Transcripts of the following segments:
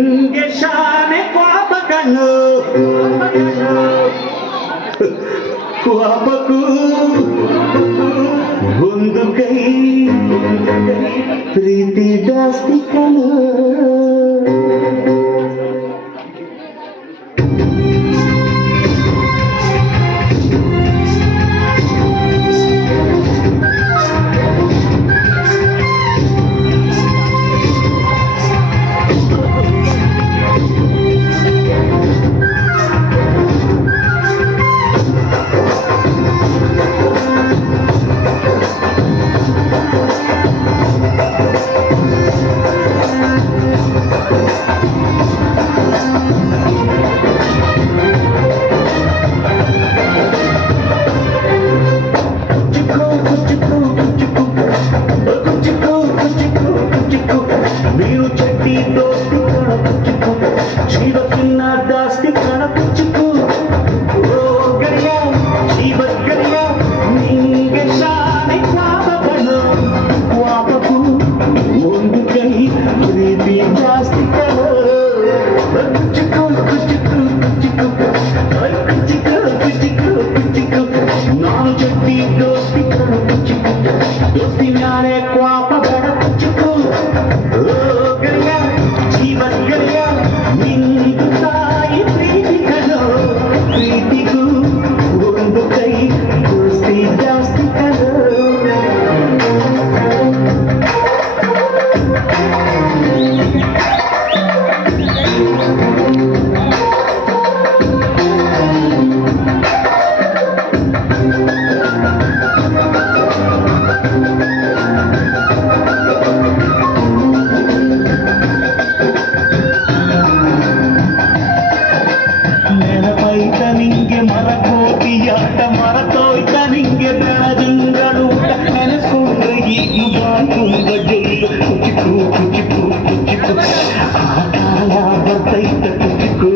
ನಿಂಗೆ ಶಾನೆ ಕ್ವಾಪಕನು ಕ್ವಾಪಕು ಒಂದು ಕೈ ಪ್ರೀತಿ ಜಾಸ್ತಿ ಕನು మీరు చెట్టి దోస్తి కణ పుచ్చుకు జీవ కిన్న దాస్తి కణ పుచ్చుకు ఓ గడియా జీవ గడియా నింగే శాನೆ ಕ್ವಾಪಕನು ಕ್ವಾಪಕು ಒಂದು ಕೈ ಪ್ರೀತಿ ಜಾಸ್ತಿ ಕಣ ಕುಚ್ಚುಕು ಕುಚ್ಚುಕು ಕುಚ್ಚುಕು ಕುಚ್ಚುಕು ಕುಚ್ಚುಕು ಕುಚ್ಚುಕು ನಾನು చెట్టి దోస్తి కణ పుచ్చుకు దోస్తి ಮ್ಯಾಲೆ ಕ್ವಾಪ ಬೇಡ ಕುಚ್ಚುಕು ಪ್ರೀತಿಗೂ ಒಂದು ಕೈ ದೋಸ್ತಿ ಜಾಸ್ತಿ ಕಲೋ ನೆನಪೈತ ನಿಂಗೆ ಮರಕೋತಿಯಾಟ ಮರತೋಯ್ತ ನಿಂಗೆ ಬೆಳದಿಂಗಳೂಟ ನೆನೆಸ್ಕೊಂಡ್ರೆ ಈಗಲೂ ಬಾಳ್ಕೊಂಡ ಜೊಲ್ಲು ಕುಚಿಕು ಕುಚಿಕು ಕುಚಿಕು ಆ ಕಾಲ ಬರ್ತೈತ ಕುಚಿಕು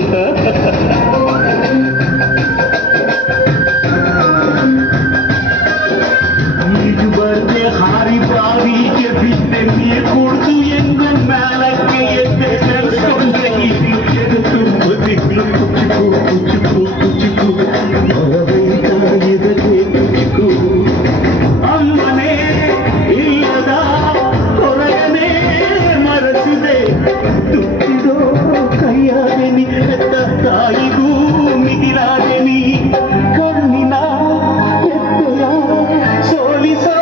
ಈಜು ಬರ್ದೆ ಹಾರಿ ಬಾವಿಗೆ ಬಿದ್ದೆ ನೀರು ಕುಡ್ದು ಹೆಂಗು ಮೇಲಕ್ಕೆ ಎದ್ದೆ ನೆನೆಸ್ಕೊಂಡ್ರೆ ಈಗಲೂ ತುಂಬ ದಿಗ್ಲು ಕುಚಿಕು ಕುಚಿಕು ಕುಚಿಕು ಮರವೈತ ಎದಕ್ಕೆ ಕುಚಿಕು ಅಮ್ಮನೇ ಇಲ್ಲದ ಕೊರಗನೇ ಮರೆಸಿದೆ ತುಟ್ಟಿದೋ ಕೈಯಾದೆ ನೀ ಎತ್ತ ತಾಯಿಗೂ ಮಿಗಿಲಾದೆ ನೀ ಕಣ್ಣಿನ ಎತ್ತೆಯ ಸೋಲಿಸೋ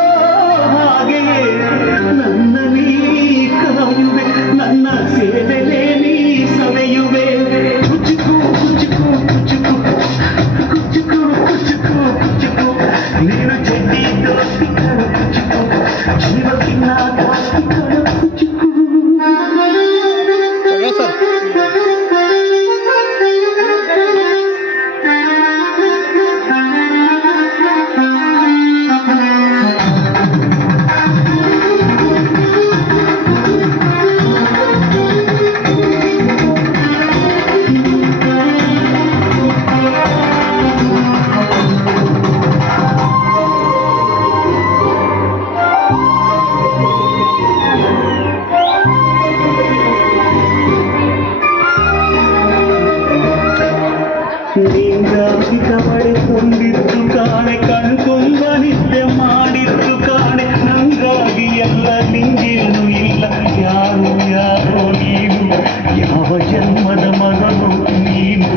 ಹಾಗೆಯೇ ನನ್ನ ನೀ ಕಾಯುವೆ ನನ್ನ ಸೇವೆಲೇ ನೀ ಸವೆಯುವೆ ಕುಚುಕು ಕುಚುಕು ಕುಚುಕು ಕುಚುಕು ಕುಚುಕು ಕುಚುಕು ನೀನು ಚೆನ್ನಿ ದೋಸ್ತಿ ಕಣ ಕುಚುಕು ಜೀವಕ್ಕಿನ್ನ ದಾಸ್ತಿ ಕಣ ಕುಚುಕು ನೀಂಗಾಪಿಕ ಪಡೆಕೊಂಡಿದ್ದು ಕಾಣೆ ಕಣ್ತುಂಬ ನಿದ್ದೆ ಮಾಡಿದ್ದು ಕಾಣೆ ನಂಗಾಗಿ ಎಲ್ಲ ನಿಂಗೇನು ಇಲ್ಲ ಯಾರು ಯಾರೋ ನೀನು ಯಾವ ಜನ್ಮದ ಮಗನು ನೀನು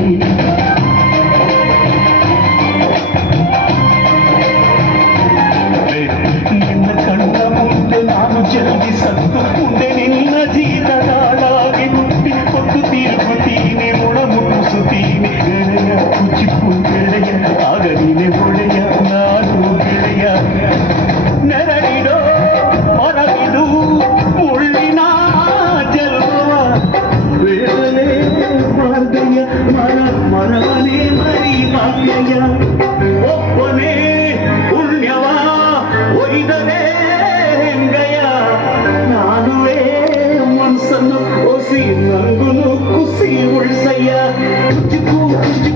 ನಿನ್ನ ಕಣ್ಣ ಮುಂದೆ ನಾನು ಜಲ್ದಿ ಸತ್ತು ಮುಂದೆ ನಿನ್ನ ಜೀತದಾಳಾಗಿ ಹುಟ್ಟಿ ಕೊಟ್ಟು ತಿರುಗುತ್ತೀನಿ ಮುಳ ಮುಟ್ಟಿಸುತ್ತೀನಿ ಗೆಳೆಯ ಕುಚಿಕು ಗೆಳೆಯ ಆಗ ನೀನೆ ಹೊಳೆಯ ನಾನು ಗೆಳೆಯ ನೆರಳಿಡೋ ಹೊರಗಿದು ಮುಳ್ಳಿನ ಜಲ್ವ ಬೇಡಲೇ ಮಾರ್ಗಯ್ಯ ಮರವನೇ ಮರಿ ಭಾಗ್ಯಯ ಒಬ್ಬನೇ ಪುಣ್ಯವ ಒಯ್ದರೆ ಹೆಂಗಯ್ಯ ನಾನುವೇ ಮನಸ್ಸನ್ನು ಒಸಿ ನಂಗುನು ಕುಸಿ ಉಳ್ಸಯ್ಯ ಕುಚಿಕು ಕುಚಿಕು